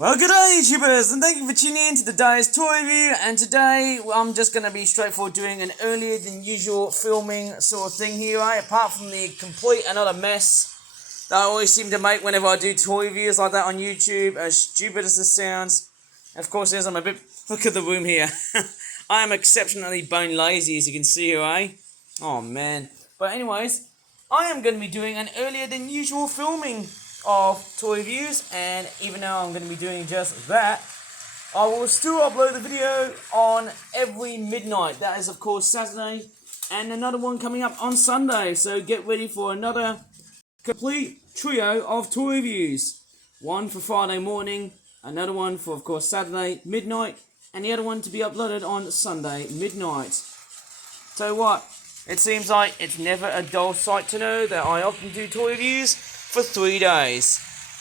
Well, good day, YouTubers, and thank you for tuning in to today's toy review. And today, I'm just going to be straightforward doing an earlier than usual filming sort of thing here, right? Apart from the complete and utter mess that I always seem to make whenever I do toy reviews like that on YouTube, as stupid as this sounds. And of course, I'm a bit... Look at the room here. I am exceptionally bone lazy, as you can see here, eh? Oh, man. But anyways, I am going to be doing an earlier than usual filming of toy reviews, and even though I'm going to be doing just that, I will still upload the video on every midnight. That is of course Saturday, and another one coming up on Sunday, so get ready for another complete trio of toy reviews. One for Friday morning, another one for of course Saturday midnight, and the other one to be uploaded on Sunday midnight. So what, it seems like it's never a dull sight to know that I often do toy reviews for 3 days.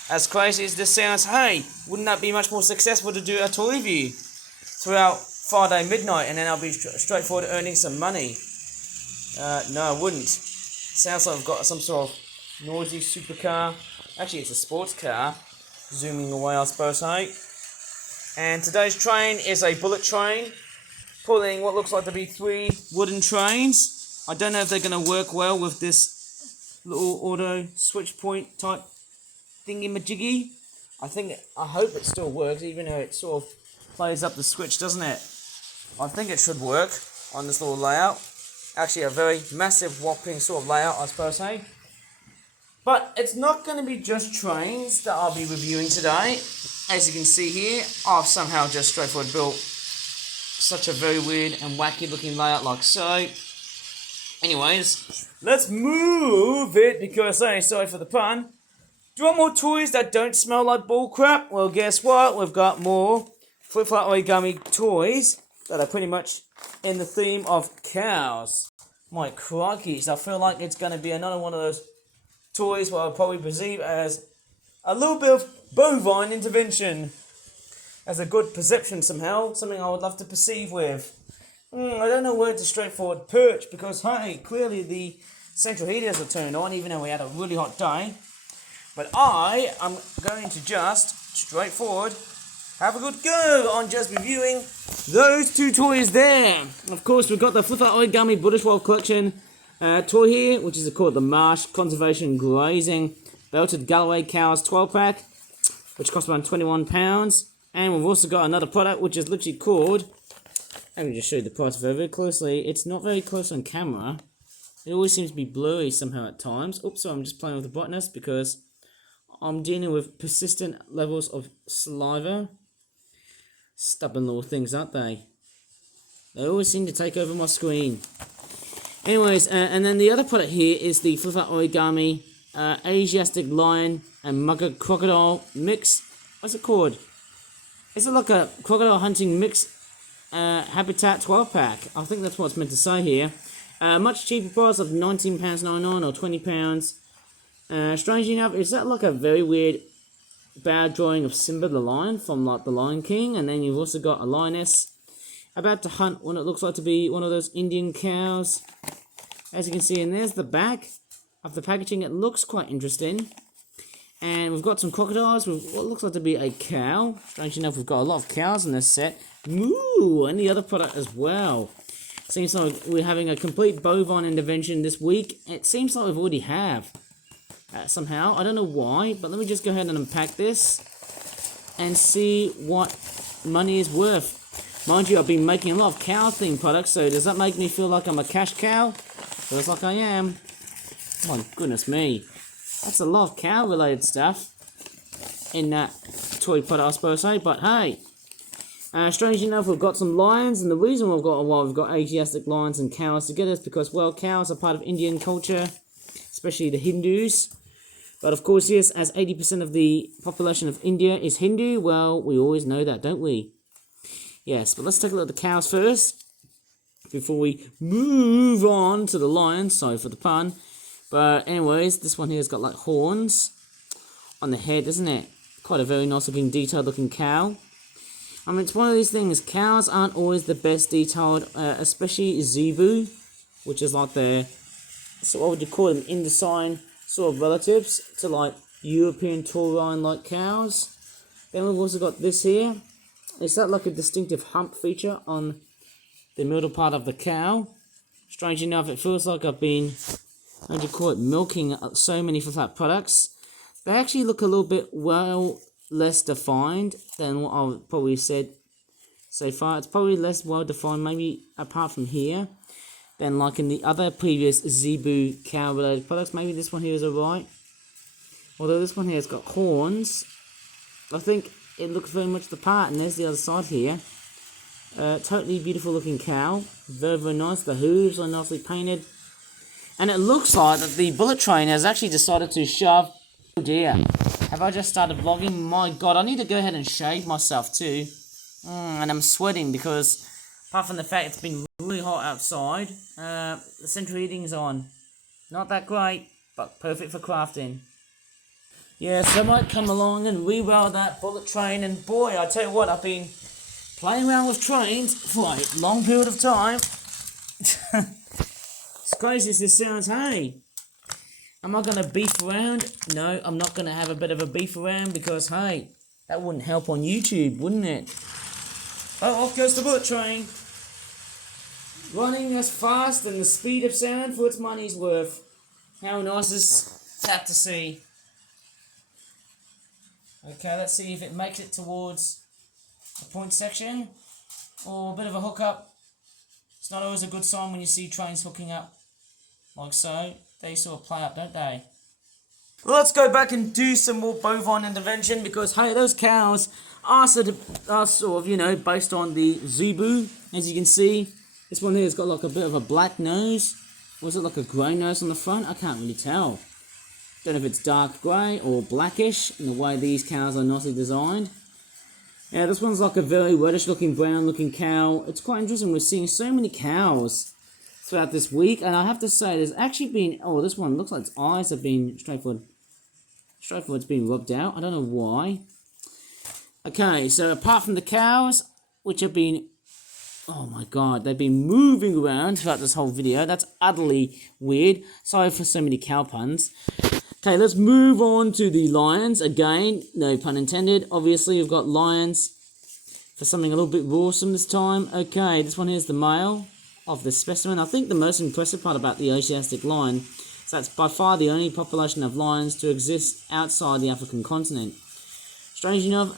As crazy as this sounds, hey, wouldn't that be much more successful to do a toy review throughout Friday midnight, and then I'll be straightforward earning some money? No, I wouldn't. Sounds like I've got some sort of noisy supercar. Actually, it's a sports car zooming away, I suppose, hey. And today's train is a bullet train pulling what looks like to be 3 wooden trains. I don't know if they're going to work well with this little auto switch point type thingy-majiggy. I hope it still works, even though it sort of plays up the switch, doesn't it? I think it should work on this little layout. Actually, a very massive, whopping sort of layout, I suppose, hey? But it's not going to be just trains that I'll be reviewing today. As you can see here, I've somehow just straightforward built such a very weird and wacky looking layout like so. Anyways, let's move it, because, hey, sorry for the pun. Do you want more toys that don't smell like bullcrap? Well, guess what? We've got more flip-flop origami toys that are pretty much in the theme of cows. My crikeys, I feel like it's going to be another one of those toys what I'll probably perceive as a little bit of bovine intervention. As a good perception somehow, something I would love to perceive with. I don't know where to straightforward perch, because, hey, clearly the central heaters are turned on, even though we had a really hot day. But I am going to just straightforward have a good go on just reviewing those 2 toys there. Of course, we've got the Flipper Origami British World Collection toy here, which is called the Marsh Conservation Grazing Belted Galloway Cows 12-pack, which costs around £21. And we've also got another product, which is literally called... Let me just show you the price very, very closely. It's not very close on camera. It always seems to be blurry somehow at times. Oops, so I'm just playing with the brightness because I'm dealing with persistent levels of saliva. Stubborn little things, aren't they? They always seem to take over my screen. Anyways, and then the other product here is the Flipper Origami Asiatic Lion and Mugger Crocodile Mix. What's it called? Is it like a crocodile hunting mix? Habitat 12-pack. I think that's what it's meant to say here. Much cheaper price of £19.99 or £20. Strangely enough, is that like a very weird bad drawing of Simba the lion from like the Lion King? And then you've also got a lioness about to hunt what it looks like to be one of those Indian cows. As you can see, and there's the back of the packaging. It looks quite interesting. And we've got some crocodiles with what looks like to be a cow. Strangely enough, we've got a lot of cows in this set. Moo! And the other product as well. Seems like we're having a complete bovine intervention this week. It seems like we already have. Somehow. I don't know why, but let me just go ahead and unpack this and see what money is worth. Mind you, I've been making a lot of cow-themed products, so does that make me feel like I'm a cash cow? Feels like I am. My goodness me. That's a lot of cow-related stuff in that toy product, I suppose, hey? But hey, strangely enough, we've got some lions, and the reason we've got Asiatic lions and cows together is because, well, cows are part of Indian culture, especially the Hindus. But of course, yes, as 80% of the population of India is Hindu, well, we always know that, don't we? Yes, but let's take a look at the cows first, before we move on to the lions. Sorry for the pun. But anyways, this one here has got like horns on the head, isn't it? Quite a very nice looking, detailed looking cow. I mean, it's one of these things, cows aren't always the best detailed, especially zebu, which is like their, so what would you call them, Indocine sort of relatives to like European taurine like cows. Then we've also got this here. Is that like a distinctive hump feature on the middle part of the cow? Strange enough, it feels like I've been, how do you call it, milking so many flat products. They actually look a little bit less defined than what I've probably said so far. It's probably less well defined, maybe apart from here, than like in the other previous Zebu cow related products. Maybe this one here is alright. Although this one here has got horns, I think it looks very much the part. And there's the other side here. Totally beautiful looking cow. Very, very nice. The hooves are nicely painted. And it looks like that the bullet train has actually decided to shove. Oh dear. Have I just started vlogging? My god, I need to go ahead and shave myself too. And I'm sweating because, apart from the fact it's been really hot outside, the central heating's on. Not that great, but perfect for crafting. Yeah, so I might come along and re-weld that bullet train, and boy, I tell you what, I've been playing around with trains for a long period of time. As crazy as this sounds, hey, am I going to beef around? No, I'm not going to have a bit of a beef around because, hey, that wouldn't help on YouTube, wouldn't it? Oh, off goes the bullet train. Running as fast and the speed of sound for its money's worth. How nice is that to see? Okay, let's see if it makes it towards the point section. Or a bit of a hookup. It's not always a good sign when you see trains hooking up like so. They sort of play up, don't they? Well, let's go back and do some more bovine intervention because, hey, those cows are sort of, you know, based on the Zebu. As you can see, this one here has got like a bit of a black nose. Or is it like a grey nose on the front? I can't really tell. Don't know if it's dark grey or blackish in the way these cows are nicely designed. Yeah, this one's like a very reddish looking, brown looking cow. It's quite interesting. We're seeing so many cows throughout this week. And I have to say, there's actually been... Oh, this one looks like its eyes have been straightforward's been rubbed out. I don't know why. Okay, so apart from the cows, which have been... Oh my god, they've been moving around throughout this whole video. That's utterly weird. Sorry for so many cow puns. Okay, let's move on to the lions. Again, no pun intended. Obviously, we've got lions for something a little bit rawsome this time. Okay, this one here is the male of the specimen. I think the most impressive part about the Asiatic lion is that's by far the only population of lions to exist outside the African continent. Strange enough,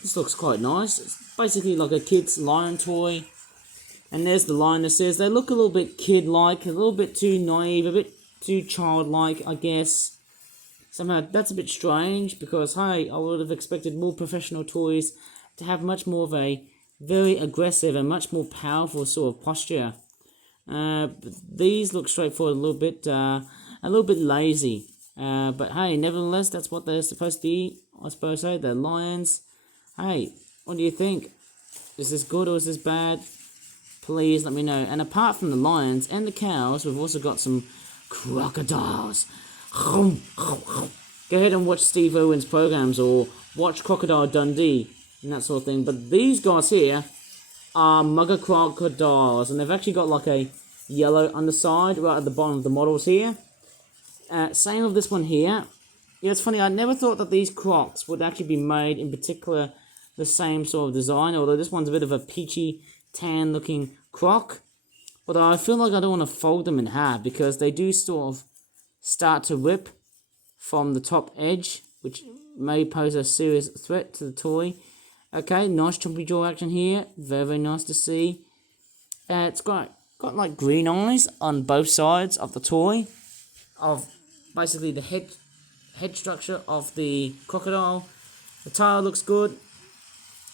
this looks quite nice. It's basically like a kid's lion toy. And there's the lionesses. They look a little bit kid-like, a little bit too naive, a bit too childlike, I guess. Somehow that's a bit strange because, hey, I would have expected more professional toys to have much more of a very aggressive and much more powerful sort of posture. But these look straightforward, a little bit lazy. But hey, nevertheless, that's what they're supposed to be, I suppose so. They're lions. Hey, what do you think? Is this good or is this bad? Please let me know. And apart from the lions and the cows, we've also got some crocodiles. Go ahead and watch Steve Irwin's programs or watch Crocodile Dundee and that sort of thing. But these guys here are mugger crocodiles, and they've actually got like a yellow underside right at the bottom of the models here. Same with this one here. Yeah, it's funny, I never thought that these crocs would actually be made in particular the same sort of design, although this one's a bit of a peachy tan looking croc. But I feel like I don't want to fold them in half because they do sort of start to rip from the top edge, which may pose a serious threat to the toy. Okay, nice chompy jaw action here. Very, very nice to see. It's got like green eyes on both sides of the toy. Of basically the head structure of the crocodile. The tail looks good.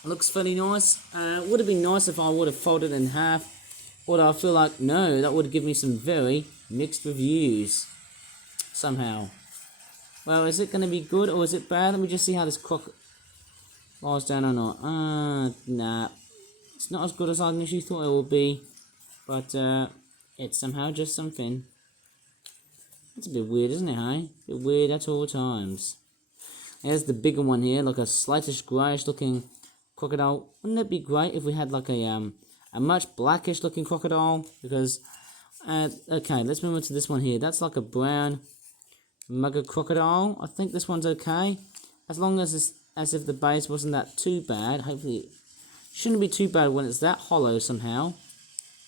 Looks fairly nice. Would have been nice if I would have folded it in half. But I feel like, no, that would give me some very mixed reviews. Somehow. Well, is it going to be good or is it bad? Let me just see how this croc lies down or not. Nah. It's not as good as I initially thought it would be. But it's somehow just something. It's a bit weird, isn't it, hey? A bit weird at all times. There's the bigger one here, like a slightish greyish looking crocodile. Wouldn't it be great if we had like a much blackish looking crocodile? Because, okay, let's move on to this one here. That's like a brown mugger crocodile. I think this one's okay. As long as as if the base wasn't that too bad. Hopefully it shouldn't be too bad when it's that hollow somehow.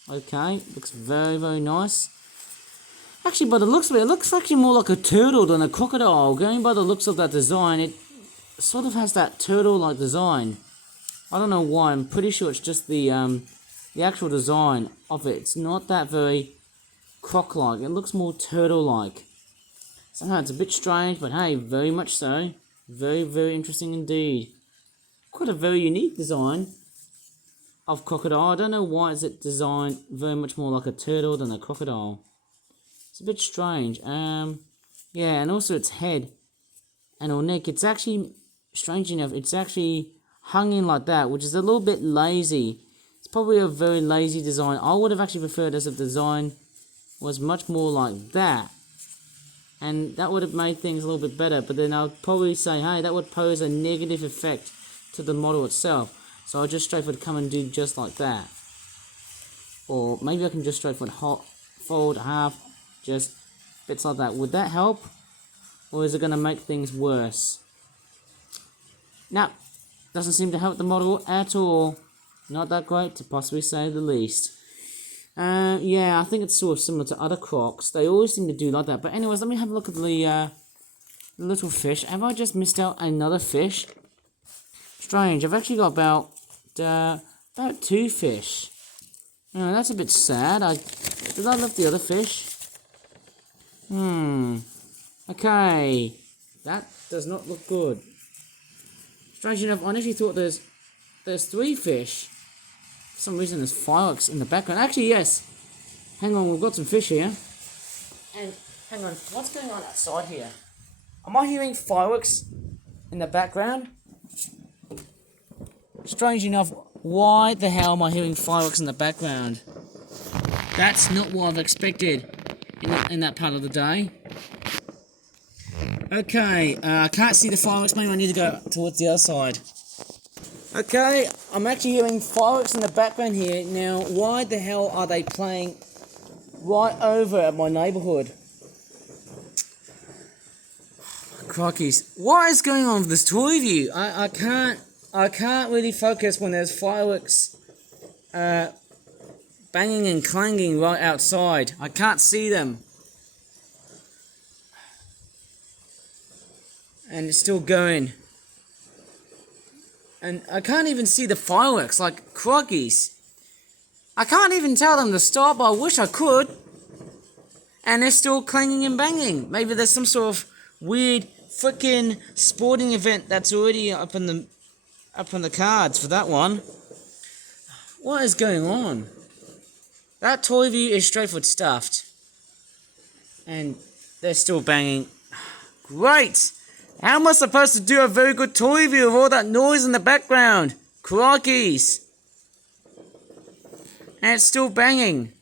Okay, looks very, very nice. Actually, by the looks of it, it looks actually more like a turtle than a crocodile. Going by the looks of that design, it sort of has that turtle-like design. I don't know why. I'm pretty sure it's just the actual design of it. It's not that very croc-like. It looks more turtle-like. Somehow it's a bit strange, but hey, very much so. Very, very interesting indeed. Quite a very unique design of crocodile. I don't know why is it designed very much more like a turtle than a crocodile. It's a bit strange. Yeah, and also its head and or neck. It's actually, strange enough, it's actually hung in like that, which is a little bit lazy. It's probably a very lazy design. I would have actually preferred as if the design was much more like that. And that would have made things a little bit better. But then I'll probably say, hey, that would pose a negative effect to the model itself. So I'll just straightforward come and do just like that. Or maybe I can just straightforward fold half, just bits like that. Would that help? Or is it going to make things worse? No, doesn't seem to help the model at all. Not that great, to possibly say the least. Yeah, I think it's sort of similar to other crocs. They always seem to do like that. But anyways, let me have a look at the little fish. Have I just missed out another fish? Strange. I've actually got about 2 fish. Oh, that's a bit sad. Did I left the other fish? Okay. That does not look good. Strange enough, I initially thought there's 3 fish. For some reason there's fireworks in the background. Actually, yes. Hang on, we've got some fish here. And, hang on, what's going on outside here? Am I hearing fireworks in the background? Strange enough, why the hell am I hearing fireworks in the background? That's not what I've expected in that part of the day. Okay, I can't see the fireworks, maybe I need to go towards the other side. Okay, I'm actually hearing fireworks in the background here. Now, why the hell are they playing right over at my neighbourhood? Crockies. What is going on with this toy view? I can't really focus when there's fireworks banging and clanging right outside. I can't see them. And it's still going. And I can't even see the fireworks, like crockies. I can't even tell them to stop, I wish I could. And they're still clanging and banging. Maybe there's some sort of weird freaking sporting event that's already up on the cards for that one. What is going on? That toy view is straightforward stuffed. And they're still banging. Great! How am I supposed to do a very good toy view of all that noise in the background? Crockies! And it's still banging.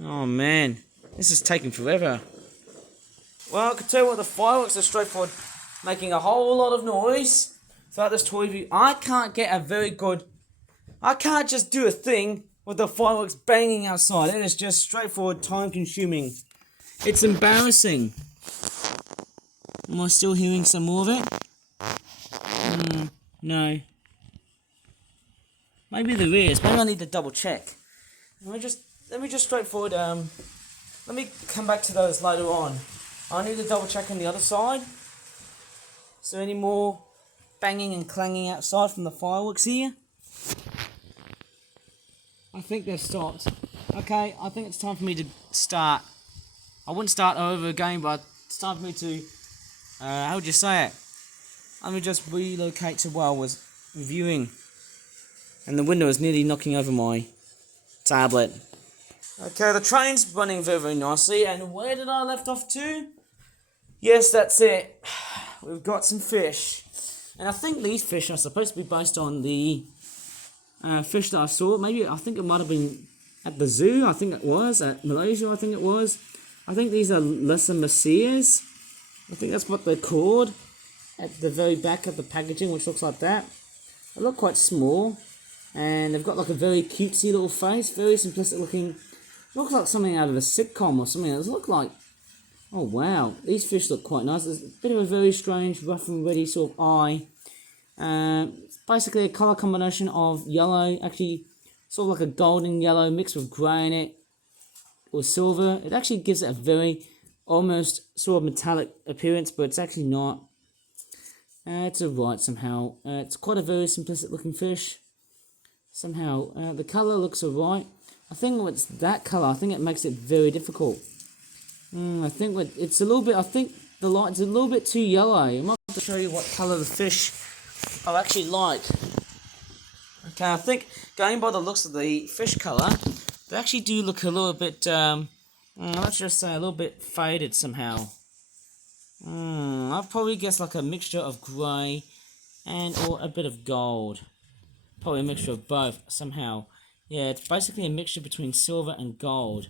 Oh man, this is taking forever. Well, I can tell you what, the fireworks are straightforward, making a whole lot of noise throughout this toy view. I can't just do a thing with the fireworks banging outside. It is just straightforward, time consuming. It's embarrassing. Am I still hearing some more of it? No. Maybe there is. Maybe I need to double check. Let me just straightforward. Let me come back to those later on. I need to double check on the other side. Is there any more banging and clanging outside from the fireworks here? I think they've stopped. Okay, I think it's time for me to start. I wouldn't start over again, but it's time for me to, how would you say it? Let me just relocate to where I was reviewing. And the window is nearly knocking over my tablet. Okay, the train's running very, very nicely. And where did I left off to? Yes, that's it. We've got some fish. And I think these fish are supposed to be based on the fish that I saw. Maybe, I think it might have been at the zoo. I think it was. At Malaysia, I think it was. I think these are Lesser-Messiers. I think that's what they're called. At the very back of the packaging, which looks like that. They look quite small. And they've got like a very cutesy little face. Very simplistic looking. Looks like something out of a sitcom or something. It looks like Oh wow, these fish look quite nice. There's a bit of a very strange rough and ready sort of eye. It's basically a colour combination of yellow, actually sort of like a golden yellow mixed with grey in it, or silver. It actually gives it a very almost sort of metallic appearance, but it's actually not. It's alright somehow. It's quite a very simplistic looking fish. Somehow, the colour looks alright. I think it's that colour, I think it makes it very difficult. I think it's a little bit, I think the light's a little bit too yellow. I might have to show you what colour the fish are actually like. Okay, I think going by the looks of the fish colour, they actually do look a little bit, let's just say a little bit faded somehow. I'd probably guess like a mixture of grey and or a bit of gold. Probably a mixture of both somehow. Yeah, it's basically a mixture between silver and gold.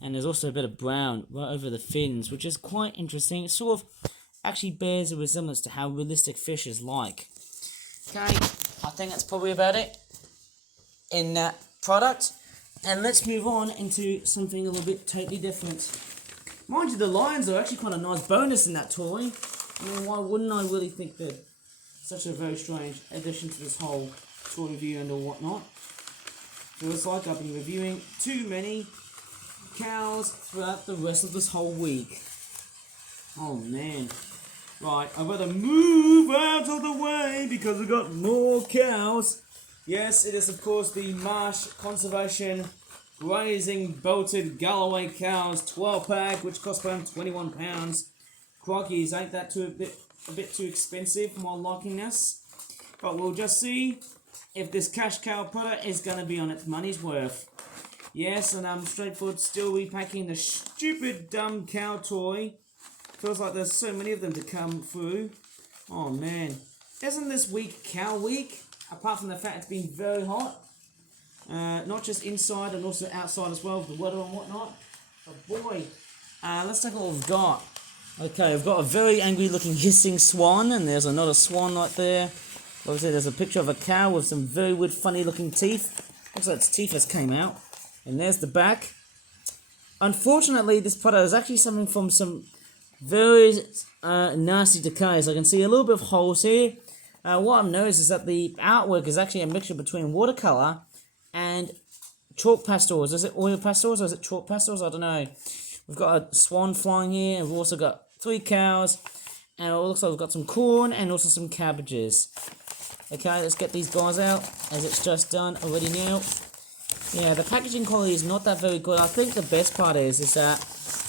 And there's also a bit of brown right over the fins, which is quite interesting. It sort of actually bears a resemblance to how realistic fish is like. Okay, I think that's probably about it in that product. And let's move on into something a little bit totally different. Mind you, the lions are actually quite a nice bonus in that toy. I mean, why wouldn't I really think that such a very strange addition to this whole toy review and or whatnot. Feels like I've been reviewing too many cows throughout the rest of this whole week. Oh man. Right, I better move out of the way because we've got more cows. Yes, it is of course the Marsh Conservation Grazing Belted Galloway Cows 12 pack, which costs around £21. Crikey, ain't that a bit too expensive for my likingness? But we'll just see if this cash cow product is going to be on its money's worth. Yes, and I'm straightforward still repacking the stupid dumb cow toy. Feels like there's so many of them to come through. Oh man. Isn't this week cow week? Apart from the fact it's been very hot. Not just inside and also outside as well, with the weather and whatnot. But boy, let's take a look what we've got. Okay, I've got a very angry looking hissing swan, and there's another swan right there. Obviously there's a picture of a cow with some very weird funny looking teeth. Looks like its teeth just came out. And there's the back. Unfortunately, this product is actually something from some very nasty decays. I can see a little bit of holes here. What I've noticed is that the artwork is actually a mixture between watercolour and chalk pastels. Is it oil pastels or is it chalk pastels? I don't know. We've got a swan flying here, and we've also got 3 cows, and it looks like we've got some corn and also some cabbages. Okay, let's get these guys out, as it's just done already now. Yeah, the packaging quality is not that very good. I think the best part is that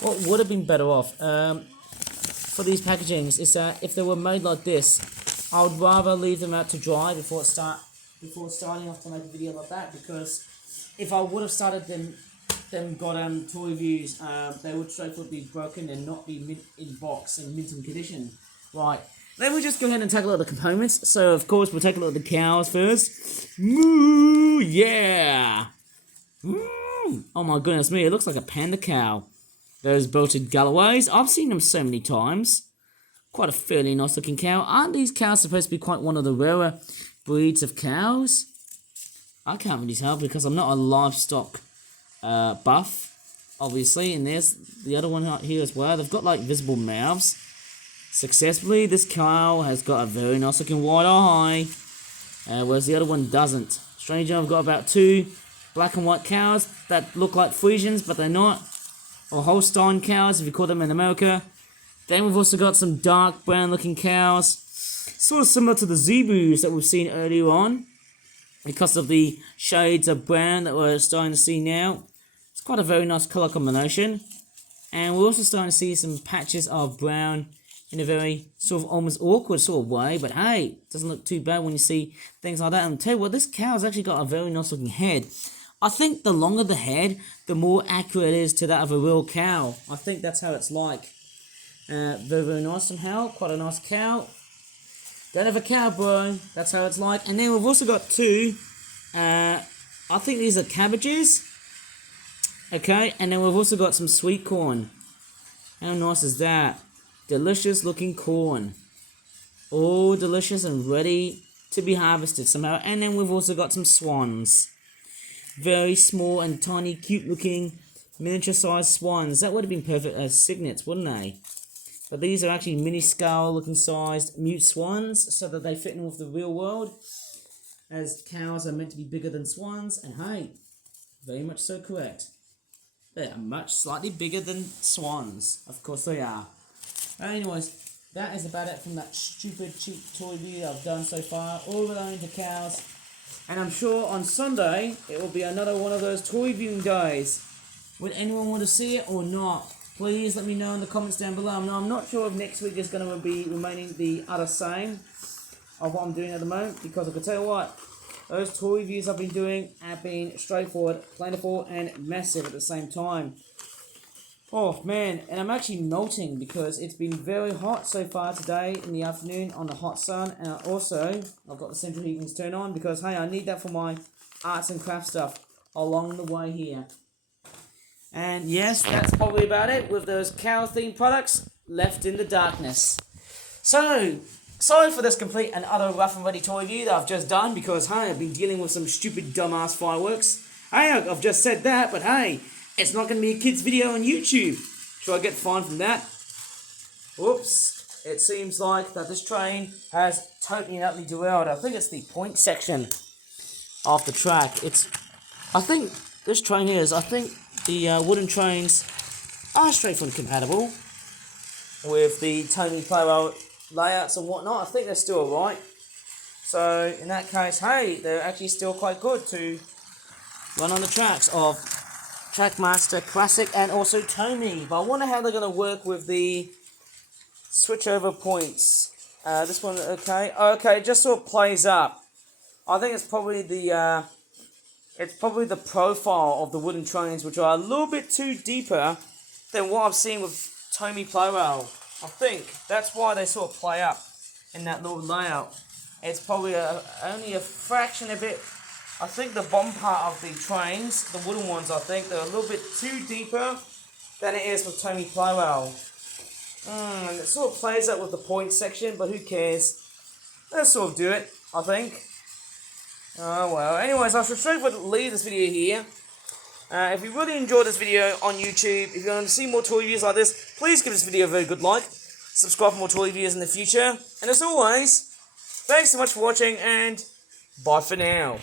what would have been better off for these packagings is that if they were made like this, I would rather leave them out to dry before starting off to make a video like that, because if I would have started them got toy reviews, they would straightforward be broken and not be in box and mint in condition. Right, let me just go ahead and take a look at the components. So of course we'll take a look at the cows first. Moo, yeah. Moo. Oh my goodness me, it looks like a panda cow. Those belted Galloways, I've seen them so many times. Quite a fairly nice looking cow. Aren't these cows supposed to be quite one of the rarer breeds of cows? I can't really tell because I'm not a livestock buff, obviously, and there's the other one out here as well. They've got like visible mouths. Successfully, this cow has got a very nice looking white eye, whereas the other one doesn't. Strangely, I've got about 2 black and white cows that look like Friesians, but they're not, or Holstein cows if you call them in America. Then we've also got some dark brown looking cows, sort of similar to the zebus that we've seen earlier on, because of the shades of brown that we're starting to see now. It's quite a very nice colour combination. And we're also starting to see some patches of brown in a very sort of almost awkward sort of way. But hey, it doesn't look too bad when you see things like that. And I'll tell you what, this cow's actually got a very nice looking head. I think the longer the head, the more accurate it is to that of a real cow. I think that's how it's like. Very, very nice somehow. Quite a nice cow. Don't have a cow, bro. That's how it's like. And then we've also got 2. I think these are cabbages. Okay, and then we've also got some sweet corn. How nice is that? Delicious looking corn. All delicious and ready to be harvested somehow. And then we've also got some swans. Very small and tiny, cute looking Miniature-sized swans. That would have been perfect as cygnets, wouldn't they? But these are actually mini-scale looking sized mute swans, so that they fit in with the real world. As cows are meant to be bigger than swans, and hey, very much so correct. They are much slightly bigger than swans. Of course they are. Anyways, that is about it from that stupid cheap toy video I've done so far, all relating to cows. And I'm sure on Sunday, it will be another one of those toy viewing days. Would anyone want to see it or not? Please let me know in the comments down below. Now, I'm not sure if next week is going to be remaining the other same of what I'm doing at the moment, because I can tell you what, those toy reviews I've been doing have been straightforward, plentiful, and massive at the same time. Oh man, and I'm actually melting because it's been very hot so far today in the afternoon on the hot sun, and I've got the central heatings turned on because hey, I need that for my arts and crafts stuff along the way here. And yes, that's probably about it with those cow themed products left in the darkness. So, sorry for this complete and utter rough and ready toy review that I've just done because hey, I've been dealing with some stupid dumbass fireworks. Hey, I've just said that, but hey, it's not going to be a kid's video on YouTube. Should I get fined from that? Whoops. It seems like that this train has totally and utterly derailed. I think it's the point section of the track. I think this train is, the wooden trains are straightforward compatible with the Tony Playroll layouts and whatnot. I think they're still alright. So, in that case, hey, they're actually still quite good to run on the tracks of Trackmaster Classic and also Tomy. But I wonder how they're going to work with the switchover points. This one, okay. Okay, it just sort of plays up. I think it's probably the profile of the wooden trains, which are a little bit too deeper than what I've seen with Tomy Playroll. I think that's why they sort of play up in that little layout. It's probably only a fraction of it. I think the bottom part of the trains, the wooden ones, I think, they're a little bit too deeper than it is with Tomy Playroll. And it sort of plays up with the point section, but who cares? Let's sort of do it, I think. Oh well, anyways, I should straightforward leave this video here. If you really enjoyed this video on YouTube, if you want to see more toy reviews like this, please give this video a very good like. Subscribe for more toy reviews in the future. And as always, thanks so much for watching, and bye for now.